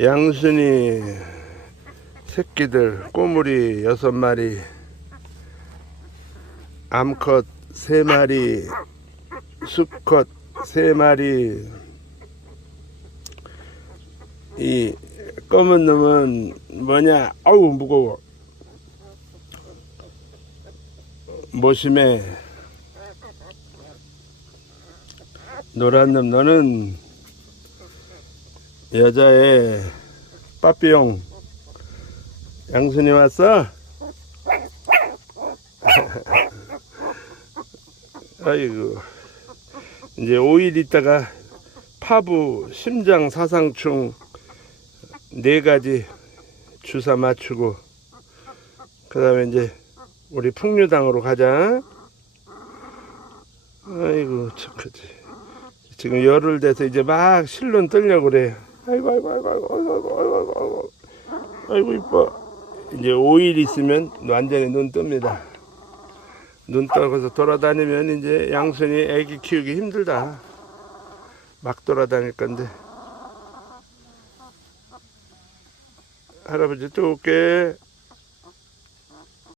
양순이 새끼들 꼬물이 여섯 마리 암컷 세 마리 수컷 세 마리. 이 검은 놈은 뭐냐? 아우 무거워. 모심에 노란 놈 너는 여자의 빠삐용. 양순이 왔어? 아이고. 이제 5일 있다가 파부 심장 사상충 네 가지 주사 맞추고 그 다음에 이제 우리 풍류당으로 가자. 아이고 착하지. 지금 열흘 돼서 이제 막 실눈 뜨려고 그래 아이고 아이고 아이고 아이고 아이고 아이고 아이고 아이고 이뻐. 이제 5일 있으면 완전히 눈 뜹니다. 눈 떠서 돌아다니면 이제 양순이 애기 키우기 힘들다. 막 돌아다닐 건데. 할아버지 또 올게